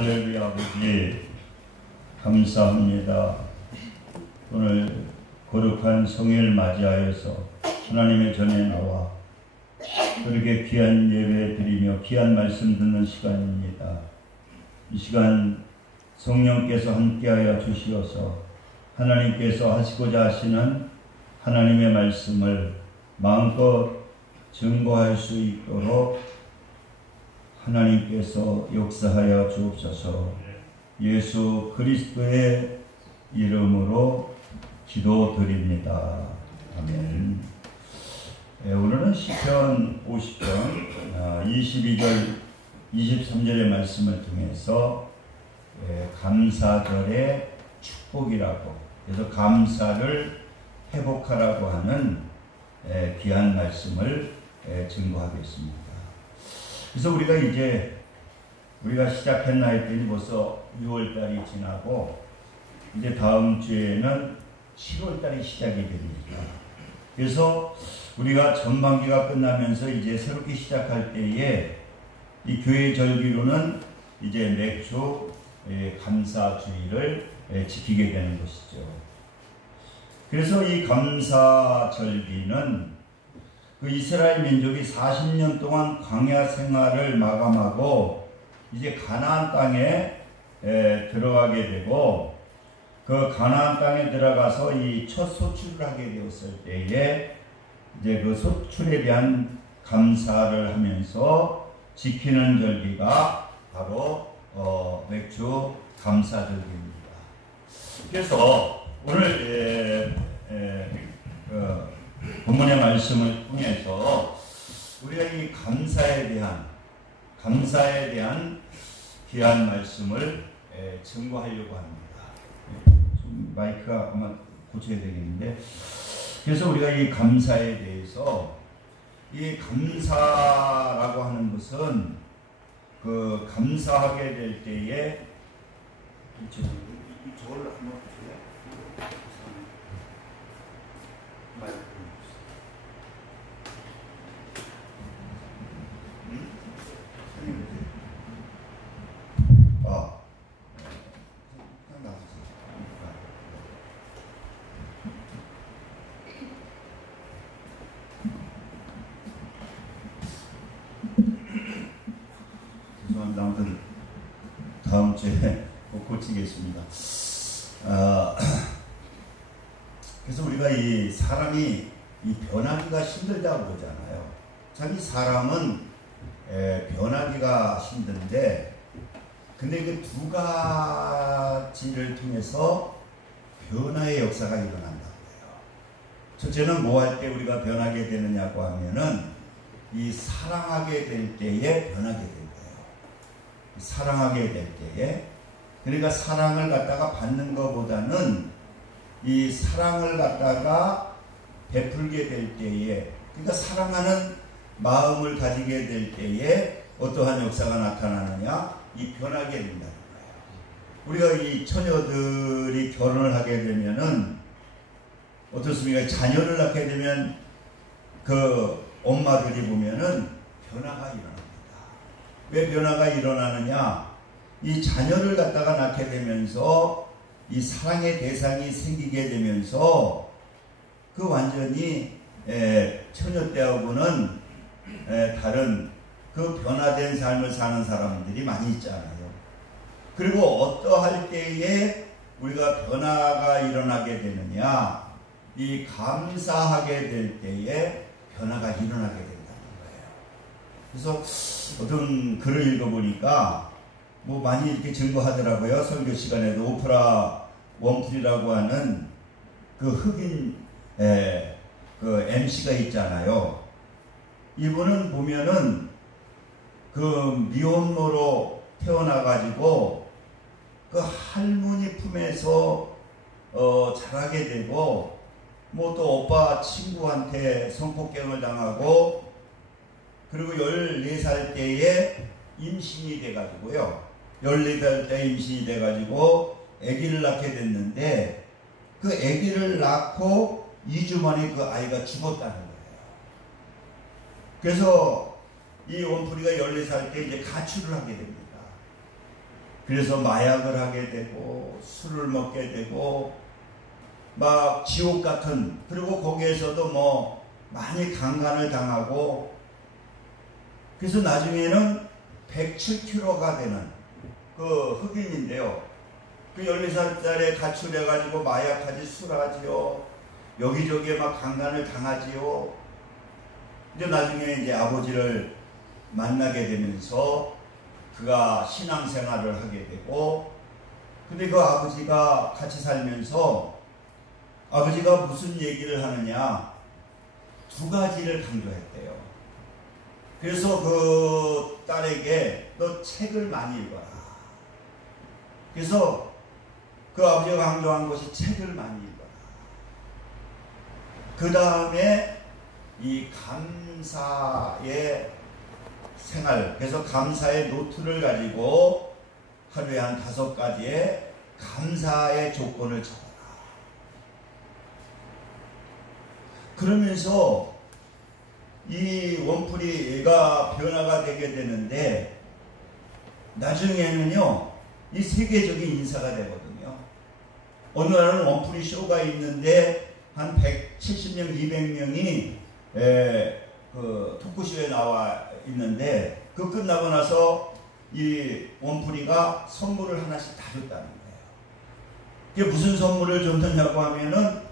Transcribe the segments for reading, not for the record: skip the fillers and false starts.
할렐루야. 아버지 감사합니다. 오늘 거룩한 성회를 맞이하여서 하나님의 전에 나와 그렇게 귀한 예배 드리며 귀한 말씀 듣는 시간입니다. 이 시간 성령께서 함께하여 주시어서 하나님께서 하시고자 하시는 하나님의 말씀을 마음껏 증거할 수 있도록 하나님께서 역사하여 주옵소서. 예수 그리스도의 이름으로 기도드립니다. 아멘. 오늘은 시편 50편 22절 23절의 말씀을 통해서 감사절의 축복이라고, 그래서 감사를 회복하라고 하는 귀한 말씀을 증거하겠습니다. 그래서 우리가 시작했나 했더니 벌써 6월달이 지나고 이제 다음 주에는 7월달이 시작이 됩니다. 그래서 우리가 전반기가 끝나면서 이제 새롭게 시작할 때에 이 교회 절기로는 이제 맥주 감사주의를 지키게 되는 것이죠. 그래서 이 감사절기는 그 이스라엘 민족이 40년 동안 광야 생활을 마감하고 이제 가나안 땅에 들어가게 되고, 그 가나안 땅에 들어가서 이 첫 소출을 하게 되었을 때에 이제 그 소출에 대한 감사를 하면서 지키는 절기가 바로 맥주 감사절기입니다. 그래서 오늘 본문의 말씀을 통해서 우리가 이 감사에 대한 귀한 말씀을 증거하려고 합니다. 좀 마이크가 아마 고쳐야 되겠는데, 그래서 우리가 이 감사에 대해서, 이 감사라고 하는 것은 그 감사하게 될 때에 저걸 한번 보세요. 죄송합니다. 아무튼 다음 주에 꼭 고치겠습니다. 그래서 우리가 이 사람이 이 변하기가 힘들다고 그러잖아요. 참 이 사람은 변하기가 힘든데, 근데 그 두 가지를 통해서 변화의 역사가 일어난다고 해요. 첫째는 뭐 할 때 우리가 변하게 되느냐고 하면은 이 사랑하게 될 때에 변하게 된 거예요. 사랑하게 될 때에, 그러니까 사랑을 갖다가 받는 것보다는 이 사랑을 갖다가 베풀게 될 때에, 그러니까 사랑하는 마음을 가지게 될 때에 어떠한 역사가 나타나느냐, 이 변하게 된다는 거예요. 우리가 이 처녀들이 결혼을 하게 되면은 어떻습니까? 자녀를 낳게 되면 그 엄마들이 보면은 변화가 일어납니다. 왜 변화가 일어나느냐? 이 자녀를 갖다가 낳게 되면서 이 사랑의 대상이 생기게 되면서 그 완전히 처녀 때하고는 다른 그 변화된 삶을 사는 사람들이 많이 있잖아요. 그리고 어떠할 때에 우리가 변화가 일어나게 되느냐, 이 감사하게 될 때에 변화가 일어나게 된다는 거예요. 그래서 어떤 글을 읽어보니까 뭐 많이 이렇게 증거하더라고요. 설교 시간에도 오프라 윈프리라고 하는 그 흑인 그 MC가 있잖아요. 이분은 보면은 그 미혼모로 태어나가지고 그 할머니 품에서 자라게 되고, 뭐 또 오빠 친구한테 성폭행을 당하고, 그리고 14살 때에 임신이 돼가지고요. 14살 때 임신이 돼가지고 아기를 낳게 됐는데, 그 아기를 낳고 2주 만에 그 아이가 죽었다는 거예요. 그래서 이 윈프리가 14살 때 이제 가출을 하게 됩니다. 그래서 마약을 하게 되고 술을 먹게 되고 막 지옥 같은, 그리고 거기에서도 뭐 많이 강간을 당하고, 그래서 나중에는 107kg가 되는 그 흑인인데요. 그 14살짜리 가출해가지고 마약하지, 술하지요. 여기저기에 막 강간을 당하지요. 근데 나중에 이제 아버지를 만나게 되면서 그가 신앙생활을 하게 되고, 근데 그 아버지가 같이 살면서 아버지가 무슨 얘기를 하느냐, 두 가지를 강조했대요. 그래서 그 딸에게 너 책을 많이 읽어라. 그래서 그 아버지가 강조한 것이 책을 많이 읽어라. 그 다음에 이 감사의 생활, 그래서 감사의 노트를 가지고 하루에 한 5가지의 감사의 조건을 적어라. 그러면서 이 원풀이가 변화가 되게 되는데, 나중에는요 이 세계적인 인사가 되거든요. 어느 날은 원풀이 쇼가 있는데 한 170명, 200명이 그 토크쇼에 나와 있는데, 그 끝나고 나서 이 원풀이가 선물을 하나씩 다 줬다는 거예요. 그게 무슨 선물을 줬느냐고 하면은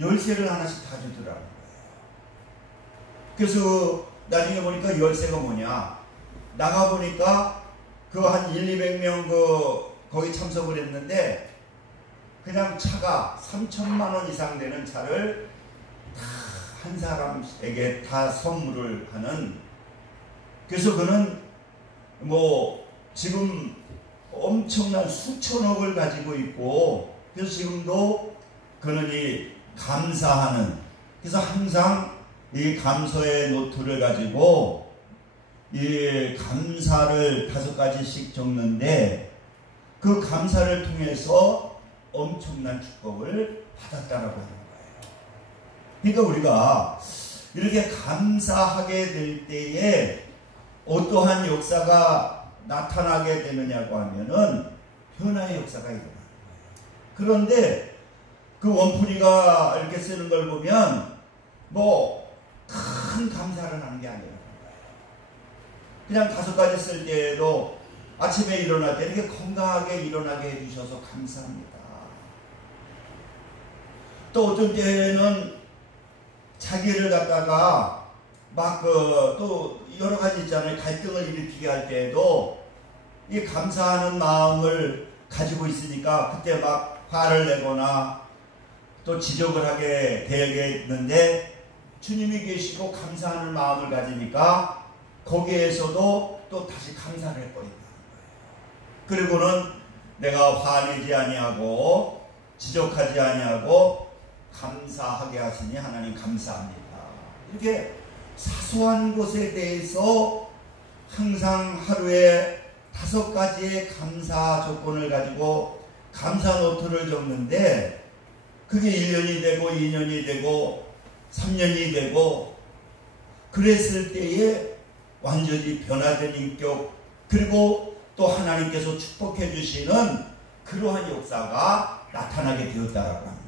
열쇠를 하나씩 다 주더라는 거예요. 그래서 나중에 보니까 열쇠가 뭐냐, 나가보니까 그 한 200명 거기 참석을 했는데, 그냥 차가 3천만 원 이상 되는 차를 다 한 사람에게 다 선물을 하는, 그래서 그는 뭐 지금 엄청난 수천억을 가지고 있고, 그래서 지금도 그는 이 감사하는, 그래서 항상 이 감사의 노트를 가지고 이 감사를 5가지씩 적는데, 그 감사를 통해서 엄청난 축복을 받았다라고 하는 거예요. 그러니까 우리가 이렇게 감사하게 될 때에 어떠한 역사가 나타나게 되느냐고 하면은 변화의 역사가 일어나는 거예요. 그런데 그 원풀이가 이렇게 쓰는 걸 보면 뭐 큰 감사를 하는 게 아니라는 거예요. 그냥 5가지 쓸 때에도 아침에 일어날 때 이렇게 건강하게 일어나게 해주셔서 감사합니다. 또 어떤 때는 자기를 갖다가 막 또 여러 가지 있잖아요. 갈등을 일으키게 할 때에도 이 감사하는 마음을 가지고 있으니까 그때 막 화를 내거나 또 지적을 하게 되겠는데, 주님이 계시고 감사하는 마음을 가지니까 거기에서도 또 다시 감사를 해버린다는 거예요. 그리고는 내가 화내지 아니하고 지적하지 아니하고 감사하게 하시니 하나님 감사합니다. 이렇게 사소한 것에 대해서 항상 하루에 5가지의 감사 조건을 가지고 감사 노트를 적는데, 그게 1년이 되고 2년이 되고 3년이 되고 그랬을 때에 완전히 변화된 인격, 그리고 또 하나님께서 축복해 주시는 그러한 역사가 나타나게 되었다라고 하는 거예요.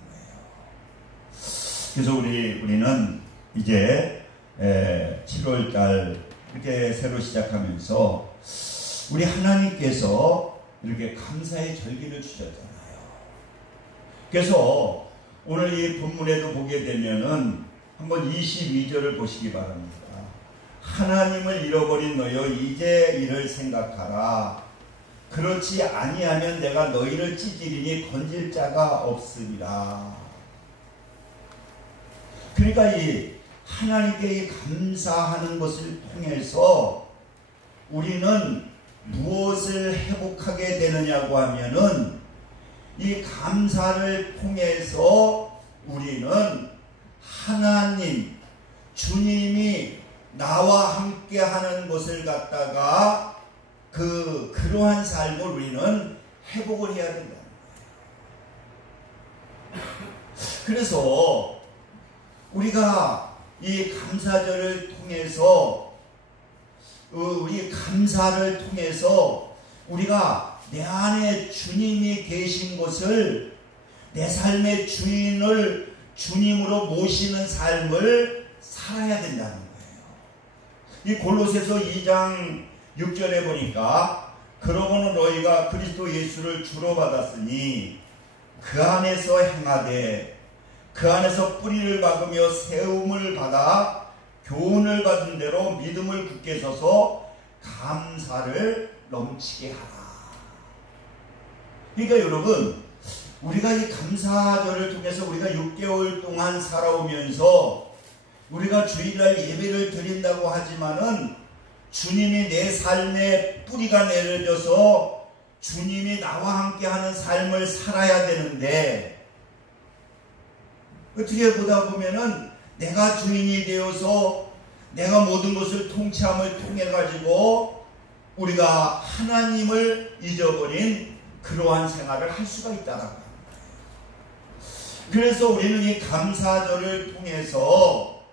그래서 우리는 이제 7월달 이렇게 새로 시작하면서 우리 하나님께서 이렇게 감사의 절기를 주셨잖아요. 그래서 오늘 이 본문에도 보게 되면은 한번 22절을 보시기 바랍니다. 하나님을 잃어버린 너여 이제 이를 생각하라. 그렇지 아니하면 내가 너희를 찢으리니 건질 자가 없으리라. 그러니까 이 하나님께 감사하는 것을 통해서 우리는 무엇을 회복하게 되느냐고 하면은, 이 감사를 통해서 우리는 하나님, 주님이 나와 함께 하는 것을 갖다가 그러한 삶을 우리는 회복을 해야 된다는 거예요. 그래서 우리가 이 감사절을 통해서, 우리 감사를 통해서 우리가 내 안에 주님이 계신 것을, 내 삶의 주인을 주님으로 모시는 삶을 살아야 된다는 거예요. 이 골로새서 2장 6절에 보니까 그러고는 너희가 그리스도 예수를 주로 받았으니 그 안에서 행하되 그 안에서 뿌리를 박으며 세움을 받아 교훈을 받은 대로 믿음을 굳게 서서 감사를 넘치게 하라. 그러니까 여러분, 우리가 이 감사절을 통해서 우리가 6개월 동안 살아오면서 우리가 주일날 예배를 드린다고 하지만은 주님이 내 삶에 뿌리가 내려져서 주님이 나와 함께하는 삶을 살아야 되는데, 어떻게 보다 보면은 내가 주인이 되어서 내가 모든 것을 통치함을 통해 가지고 우리가 하나님을 잊어버린 그러한 생활을 할 수가 있다라고 합니다. 그래서 우리는 이 감사절을 통해서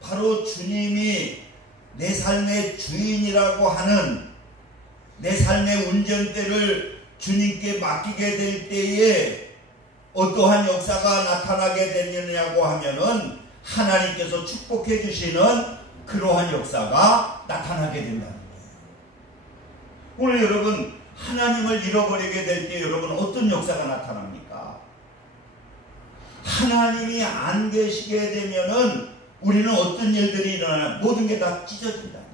바로 주님이 내 삶의 주인이라고 하는, 내 삶의 운전대를 주님께 맡기게 될 때에 어떠한 역사가 나타나게 되느냐고 하면은 하나님께서 축복해 주시는 그러한 역사가 나타나게 된다는 거예요. 오늘 여러분, 하나님을 잃어버리게 될 때 여러분 어떤 역사가 나타납니까? 하나님이 안 계시게 되면은 우리는 어떤 일들이 일어나요? 모든 게 다 찢어진다는 거예요.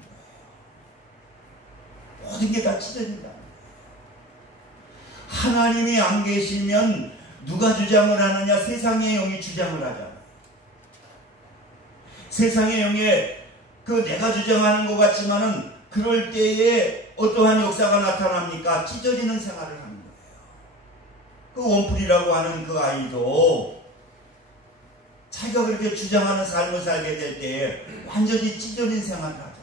모든 게 다 찢어진다는 거예요. 하나님이 안 계시면 누가 주장을 하느냐? 세상의 영이 주장을 하잖아요. 세상의 영에 그 내가 주장하는 것 같지만은 그럴 때에 어떠한 역사가 나타납니까? 찢어지는 생활을 하는 거예요. 그 원풀이라고 하는 그 아이도 자기가 그렇게 주장하는 삶을 살게 될 때에 완전히 찢어진 생활을 하잖아요.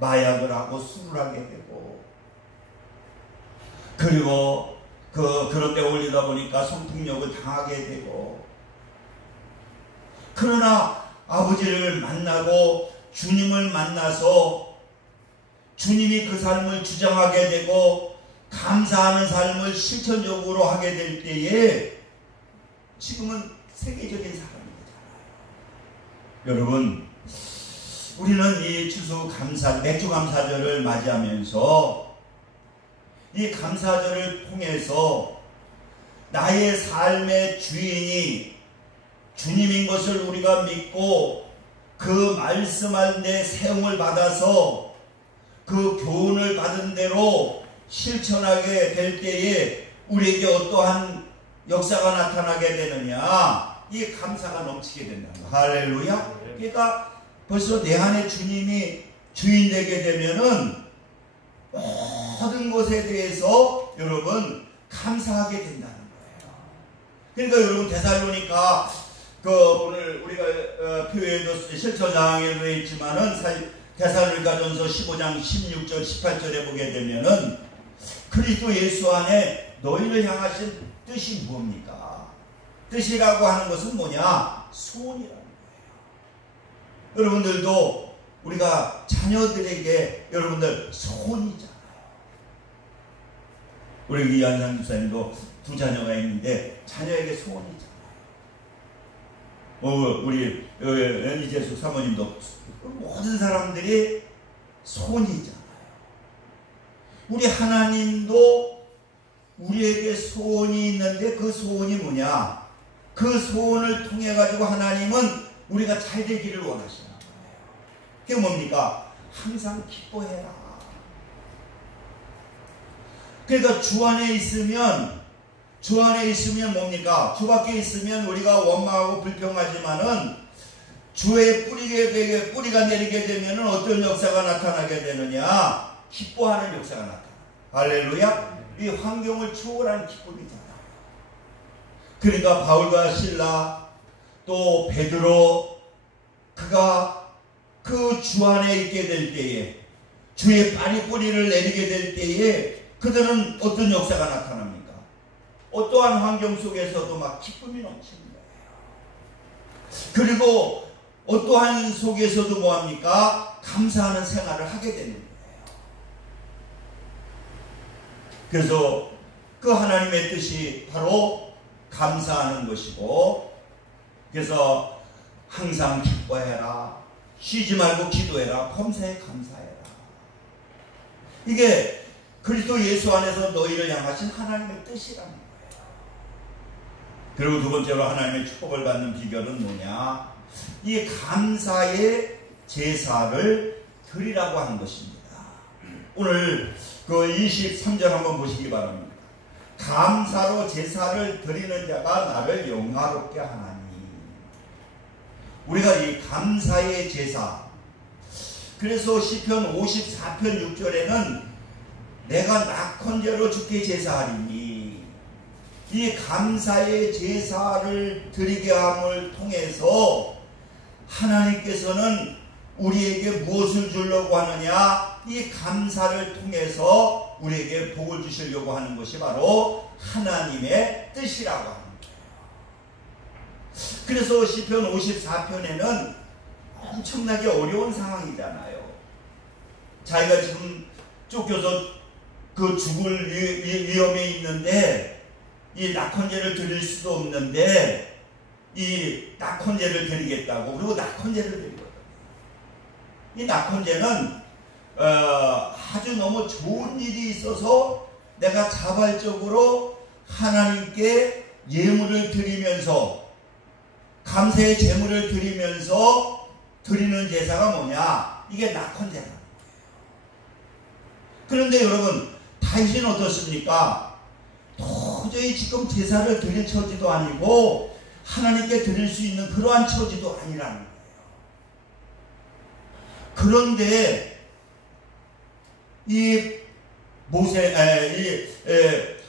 마약을 하고 술을 하게 되고, 그리고 그런 데 올리다 보니까 성폭력을 당하게 되고, 그러나 아버지를 만나고 주님을 만나서 주님이 그 삶을 주장하게 되고 감사하는 삶을 실천적으로 하게 될 때에 지금은 세계적인 사람이 되잖아요. 여러분, 우리는 이 추수 맥주 감사절을 맞이하면서 이 감사절을 통해서 나의 삶의 주인이 주님인 것을 우리가 믿고 그 말씀한 데 세움을 받아서 그 교훈을 받은 대로 실천하게 될 때에 우리에게 어떠한 역사가 나타나게 되느냐? 이 감사가 넘치게 된다. 할렐루야. 그러니까 벌써 내 안에 주님이 주인 되게 되면은 모든 것에 대해서 여러분 감사하게 된다는 거예요. 그러니까 여러분 데살로니가 오늘 우리가 표현해줬을 실천사항에도 있지만은 데살로니가전서 15장 16절 18절에 보게 되면은 그리스도 예수 안에 너희를 향하신 뜻이 뭡니까? 뜻이라고 하는 것은 뭐냐? 소원이라는 거예요. 여러분들도 우리가 자녀들에게 여러분들 소원이잖아요. 우리 이한상 집사님도 두 자녀가 있는데 자녀에게 소원이잖아요. 우리 이재숙 사모님도 모든 사람들이 소원이 있잖아요. 우리 하나님도 우리에게 소원이 있는데 그 소원이 뭐냐? 그 소원을 통해 가지고 하나님은 우리가 잘 되기를 원하시는 거예요. 그게 뭡니까? 항상 기뻐해라. 그러니까 주 안에 있으면 뭡니까? 주 밖에 있으면 우리가 원망하고 불평하지만은 주에 뿌리가 내리게 되면은 어떤 역사가 나타나게 되느냐? 기뻐하는 역사가 나타나. 할렐루야. 이 환경을 초월한 기쁨이잖아. 그러니까 바울과 실라 또 베드로 그가 그 주 안에 있게 될 때에 주의 뿌리를 내리게 될 때에 그들은 어떤 역사가 나타납니까? 어떠한 환경 속에서도 막 기쁨이 넘치는 거예요. 그리고 어떠한 속에서도 뭐합니까? 감사하는 생활을 하게 되는 거예요. 그래서 그 하나님의 뜻이 바로 감사하는 것이고, 그래서 항상 기뻐해라, 쉬지 말고 기도해라, 범사에 감사해라. 이게 그리스도 예수 안에서 너희를 향하신 하나님의 뜻이라는 거예요. 그리고 두 번째로 하나님의 축복을 받는 비결은 뭐냐? 이 감사의 제사를 드리라고 하는 것입니다. 오늘 그 23절 한번 보시기 바랍니다. 감사로 제사를 드리는 자가 나를 영화롭게 하나니. 우리가 이 감사의 제사, 그래서 시편 54편 6절에는 내가 낙헌제로 주께 제사하리니, 이 감사의 제사를 드리게 함을 통해서 하나님께서는 우리에게 무엇을 주려고 하느냐? 이 감사를 통해서 우리에게 복을 주시려고 하는 것이 바로 하나님의 뜻이라고 합니다. 그래서 시편 54편에는 엄청나게 어려운 상황이잖아요. 자기가 지금 쫓겨서 그 죽을 위험에 있는데 이 낙헌제를 드릴 수도 없는데 이 낙헌제를 드리겠다고, 그리고 낙헌제를 드리거든요. 이 낙헌제는 아주 너무 좋은 일이 있어서 내가 자발적으로 하나님께 예물을 드리면서, 감사의 제물을 드리면서 드리는 제사가 뭐냐? 이게 낙헌제라는 거예요. 그런데 여러분, 다윗은 어떻습니까? 도저히 지금 제사를 드릴 처지도 아니고 하나님께 드릴 수 있는 그러한 처지도 아니라는 거예요. 그런데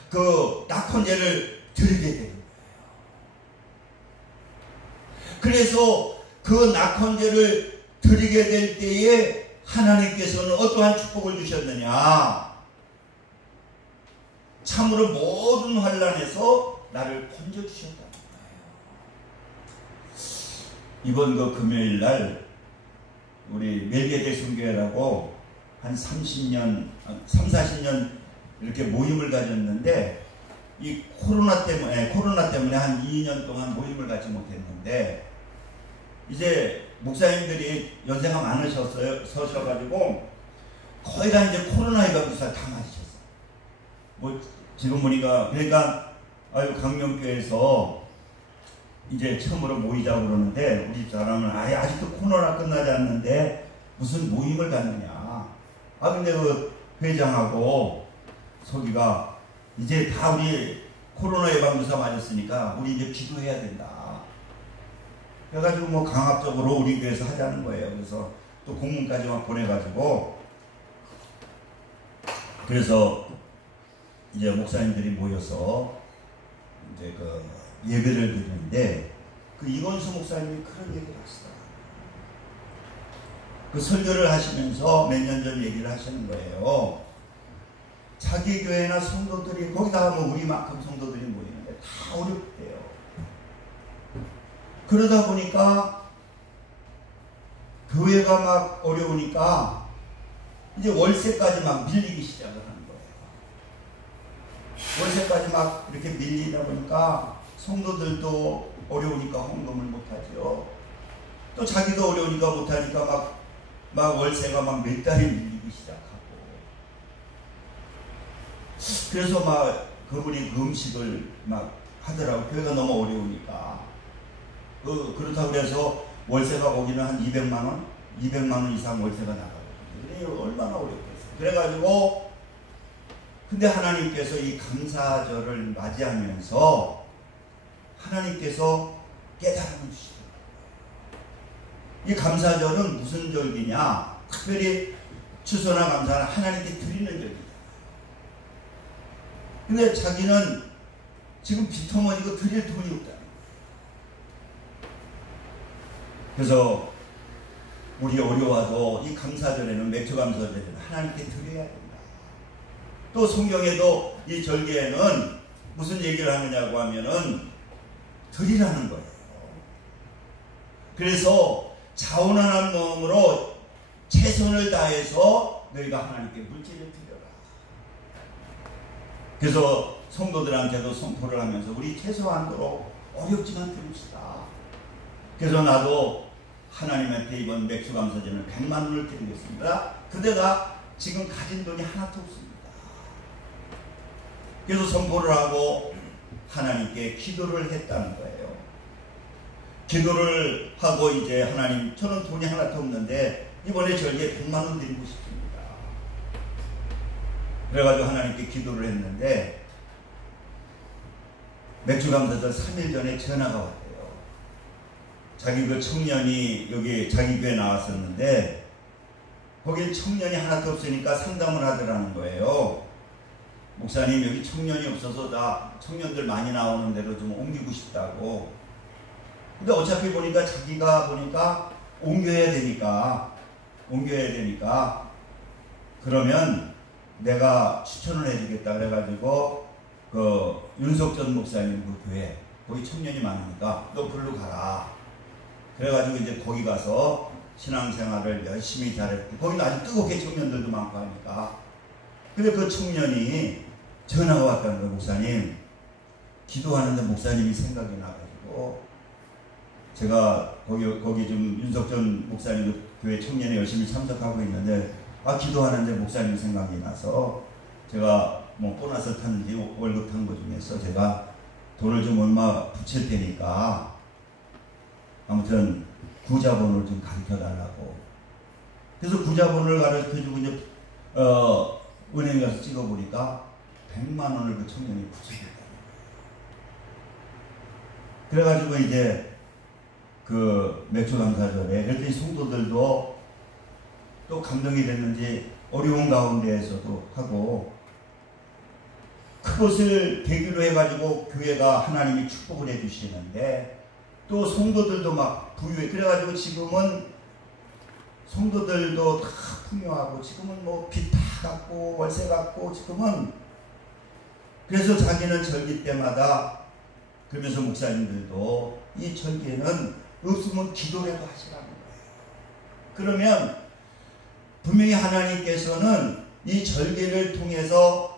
그 낙헌제를 드리게 되는 거예요. 그래서 그 낙헌제를 드리게 될 때에 하나님께서는 어떠한 축복을 주셨느냐? 참으로 모든 환난에서 나를 건져주셨다는 거예요. 이번 그 금요일 날 우리 멜기세덱 선교회라고 한 30년, 40년 이렇게 모임을 가졌는데, 이 코로나 때문에 한 2년 동안 모임을 갖지 못했는데, 이제 목사님들이 연세가 많으셔가지고 거의 다 이제 코로나19 주사 다 맞으셨어요. 뭐 지금 보니까, 그러니까 강명교회에서 이제 처음으로 모이자고 그러는데, 우리 사람은 아직도 코로나 끝나지 않는데 무슨 모임을 갖느냐. 근데 그 회장하고 서기가 이제 다 우리 코로나 예방주사 맞았으니까 우리 이제 기도해야 된다. 그래가지고 뭐 강압적으로 우리 교회에서 하자는 거예요. 그래서 또 공문까지 막 보내가지고, 그래서 이제 목사님들이 모여서 이제 그 예배를 드리는데, 그 이건수 목사님이 그런 얘기를 하시더라고요. 그 설교를 하시면서 몇 년 전 얘기를 하시는 거예요. 자기 교회나 성도들이, 거기다가 뭐 우리만큼 성도들이 모이는데 다 어렵대요. 그러다 보니까 교회가 막 어려우니까 이제 월세까지 막 밀리기 시작을 하는 거예요. 월세까지 막 이렇게 밀리다 보니까 성도들도 어려우니까 헌금을 못하죠. 또 자기도 어려우니까 못하니까 막 월세가 막 몇 달이 밀리기 시작하고, 그래서 막 그분이 음식을 막 하더라고. 교회가 너무 어려우니까. 그렇다고 그래서 월세가 거기는 한 200만원? 200만원 이상 월세가 나가거든요. 그래, 얼마나 어렵겠어요. 그래가지고, 근데 하나님께서 이 감사절을 맞이하면서 하나님께서 깨달음을 주시더라고요. 이 감사절은 무슨 절기냐? 특별히 추수나 감사는 하나님께 드리는 절기잖아요. 근데 자기는 지금 비터머니고 드릴 돈이 없다는 거예요. 그래서 우리 어려워도 이 감사절에는, 맥주감사절에는 하나님께 드려야 된다. 또 성경에도 이 절기에는 무슨 얘기를 하느냐고 하면은 드리라는 거예요. 그래서 자원하는 마음으로 최선을 다해서 너희가 하나님께 물질을 드려라. 그래서 성도들한테도 선포를 하면서 우리 최소한도로 어렵지만 드립시다. 그래서 나도 하나님한테 이번 맥주감사제는 100만 원을 드리겠습니다. 그대가 지금 가진 돈이 하나도 없습니다. 그래서 선포를 하고 하나님께 기도를 했다는 거예요. 기도를 하고 이제 하나님, 저는 돈이 하나도 없는데 이번에 절기에 100만 원 드리고 싶습니다. 그래가지고 하나님께 기도를 했는데 맥주감사절 3일 전에 전화가 왔대요. 자기 그 청년이 여기 자기 교회 나왔었는데 거기 청년이 하나도 없으니까 상담을 하더라는 거예요. 목사님, 여기 청년이 없어서 나 청년들 많이 나오는 데로 좀 옮기고 싶다고. 근데 어차피 보니까 자기가 보니까 옮겨야 되니까 그러면 내가 추천을 해주겠다 그래가지고 그 윤석전 목사님 그 교회 거기 청년이 많으니까 너 글로 가라. 그래가지고 이제 거기 가서 신앙생활을 열심히 잘했고 거기는 아주 뜨겁게 청년들도 많고 하니까. 근데 그 청년이 전화가 왔다는 거예요. 목사님, 기도하는데 목사님이 생각이 나가지고 제가 거기 좀 윤석전 목사님 그 교회 청년에 열심히 참석하고 있는데 기도하는데 목사님 생각이 나서 제가 뭐 보너스 탔는지 월급 탄 거 중에서 제가 돈을 좀 얼마 붙일 테니까 아무튼 구자본을 좀 가르쳐 달라고. 그래서 구자본을 가르쳐주고 이제 은행에 가서 찍어보니까 100만 원을 그 청년이 붙이겠다는 거예요. 그래가지고 이제 그 맥주감사절에 그랬더니 성도들도 또 감동이 됐는지 어려운 가운데에서도 하고 그것을 계기로 해가지고 교회가 하나님이 축복을 해주시는데 또 성도들도 막 부유해. 그래가지고 지금은 성도들도 다 풍요하고 지금은 뭐 빚 다 갚고 월세 갚고 지금은. 그래서 자기는 절기 때마다 그러면서 목사님들도 이 절기에는 없으면 기도라도 하시라는 거예요. 그러면 분명히 하나님께서는 이 절기를 통해서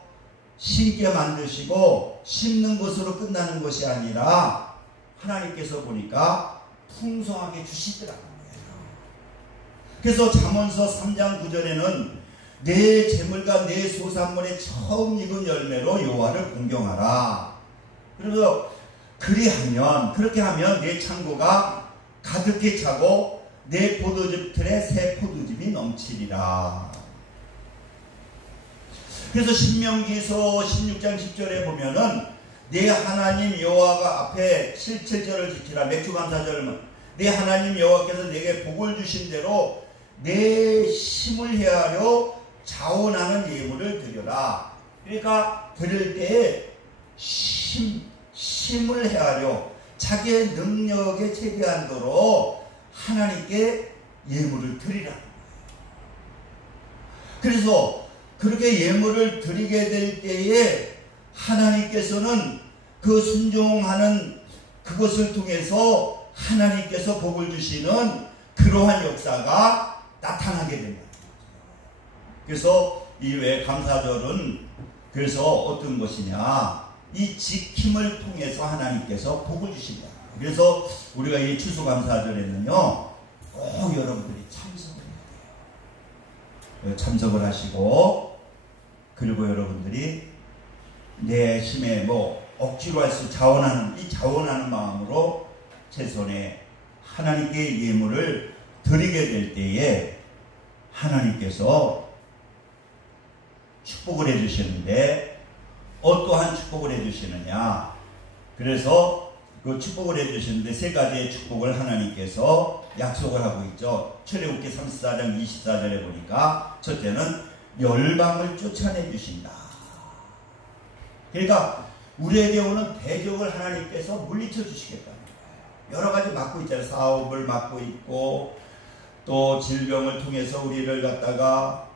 심게 만드시고 심는 것으로 끝나는 것이 아니라 하나님께서 보니까 풍성하게 주시더라는 거예요. 그래서 잠언서 3장 9절에는 내 재물과 내 소산물의 처음 익은 열매로 여호와를 공경하라. 그래서 그렇게 하면 내 창고가 가득히 차고 내 포도즙 틀에 새 포도즙이 넘치리라. 그래서 신명기서 16장 10절에 보면은 내 하나님 여호와가 앞에 7절을 지키라. 맥주감사절 내 하나님 여호와께서 내게 복을 주신 대로 내 심을 헤아려 자원하는 예물을 드려라. 그러니까 드릴 때에 심을 헤아려 자기의 능력에 최대한도로 하나님께 예물을 드리라는 거예요. 그래서 그렇게 예물을 드리게 될 때에 하나님께서는 그 순종하는 그것을 통해서 하나님께서 복을 주시는 그러한 역사가 나타나게 된다. 그래서 이 왜 감사절은 그래서 어떤 것이냐, 이 지킴을 통해서 하나님께서 복을 주신다. 그래서 우리가 이 추수감사절에는요 꼭 여러분들이 참석을 해야 돼요. 참석을 하시고 그리고 여러분들이 내 힘에 뭐 억지로 할 수 자원하는 마음으로 최선의 하나님께 예물을 드리게 될 때에 하나님께서 축복을 해주시는데 어떠한 축복을 해주시느냐. 그래서 그 축복을 해주시는데 세 가지의 축복을 하나님께서 약속을 하고 있죠. 출애굽기 34장 24절에 보니까 첫째는 열방을 쫓아내 주신다. 그러니까 우리에게 오는 대적을 하나님께서 물리쳐 주시겠다는 거예요. 여러 가지 맡고 있잖아요. 사업을 맡고 있고 또 질병을 통해서 우리를 갖다가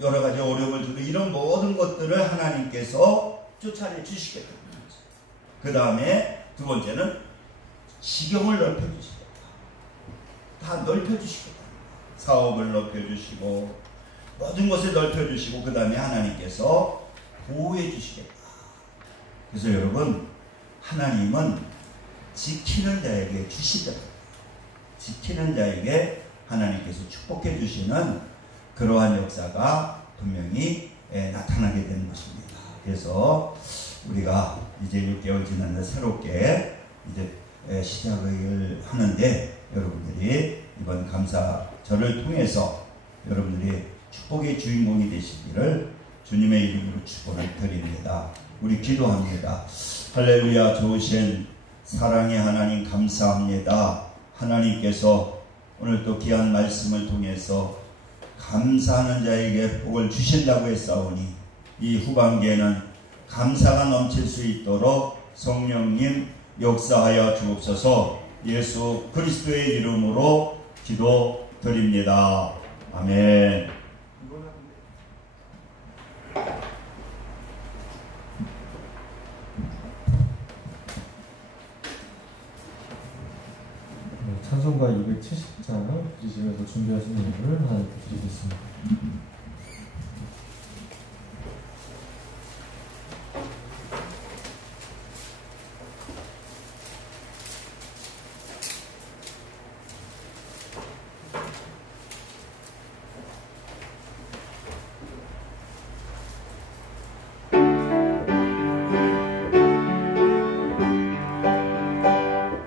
여러 가지 어려움을 주고 이런 모든 것들을 하나님께서 쫓아내 주시겠다는 거죠. 그 다음에 두 번째는 지경을 넓혀주시겠다. 다 넓혀주시겠다. 사업을 넓혀주시고 모든 것을 넓혀주시고 그 다음에 하나님께서 보호해 주시겠다. 그래서 여러분, 하나님은 지키는 자에게 주시더라. 지키는 자에게 하나님께서 축복해 주시는 그러한 역사가 분명히 나타나게 되는 것입니다. 그래서 우리가 이제 6개월 지났는데 새롭게 이제 시작을 하는데, 여러분들이 이번 감사절을 통해서 여러분들이 축복의 주인공이 되시기를 주님의 이름으로 축복을 드립니다. 우리 기도합니다. 할렐루야. 좋으신 사랑의 하나님, 감사합니다. 하나님께서 오늘 또 귀한 말씀을 통해서 감사하는 자에게 복을 주신다고 했사오니, 이 후반기에는 감사가 넘칠 수 있도록 성령님 역사하여 주옵소서. 예수 그리스도의 이름으로 기도드립니다. 아멘. 찬송가 270장 드리시면서 준비하신 예물을 하나님께 드리겠습니다.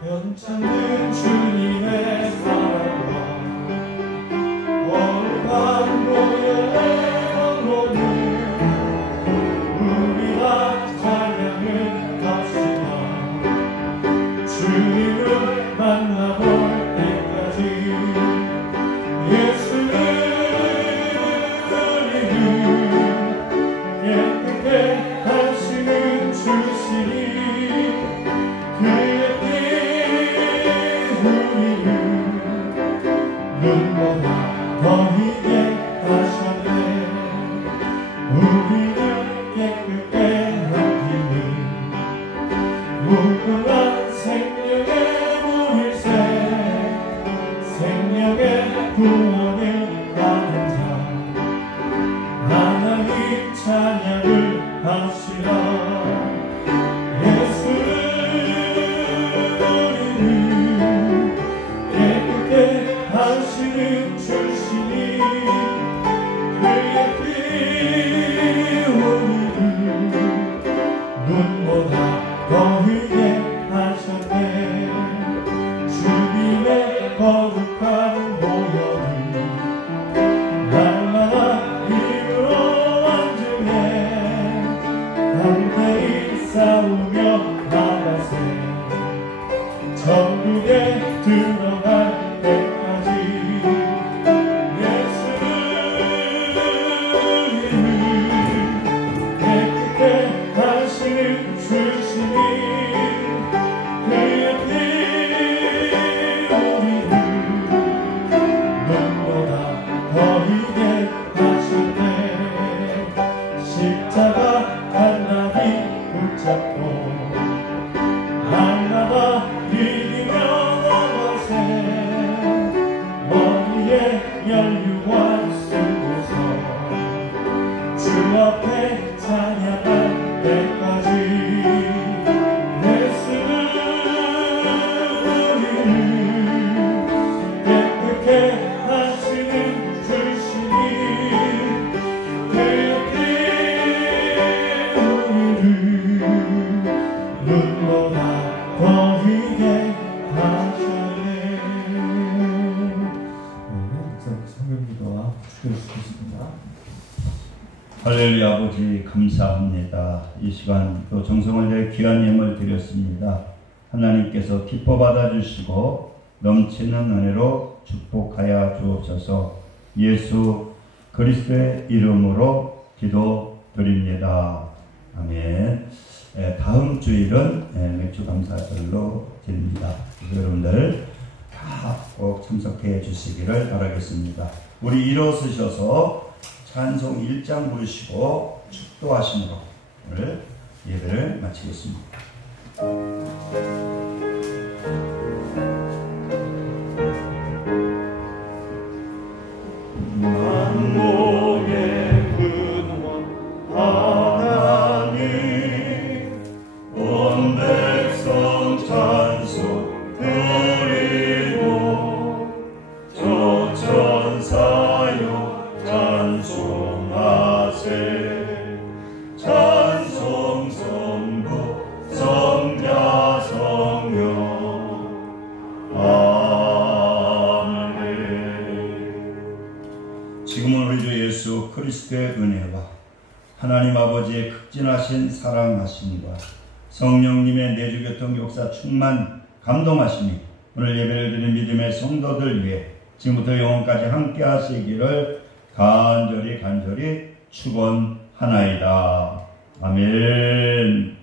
연창된 주님의 사랑과 거룩한 보혈의 영혼을 우리가 찬양을 합시다. 주님을 만나볼 때까지 예수를 드리는 깨끗게 하시는 주시니 눈보다 더 희게 하셨네. 우리를 깨끗게 하기는 무궁한 생명의 물일새, 생명의 구원을 받은 자 하나님 찬양을 합시다. 하시는 주시니 그의 피 우리를 눈보다 더 희게 하셨네. 주님의 거룩한 보혈이 날마다 이루어 완전해. 담대히 싸우며 나가세 천국에 들어갈 할렐루야. 아버지 감사합니다. 이 시간 또 정성을 다해 귀한 예물을 드렸습니다. 하나님께서 기뻐 받아주시고 넘치는 은혜로 축복하여 주옵소서. 예수 그리스도의 이름으로 기도드립니다. 아멘. 다음 주일은 맥주 감사절로 드립니다. 여러분들 다 꼭 참석해 주시기를 바라겠습니다. 우리 일어서셔서 찬송 1장 부르시고 축도하심으로 오늘 예배를 마치겠습니다. 만복의 근원 하나 찬송하세 찬송 성부 성자 성령 아멘. 지금은 우리 주 예수 그리스도의 은혜와 하나님 아버지의 극진하신 사랑하심과 성령님의 내주교통 역사 충만 감동하심이 오늘 예배를 드린 믿음의 성도들 위해 지금부터 영원까지 함께 하시기를 간절히 축원하나이다. 아멘.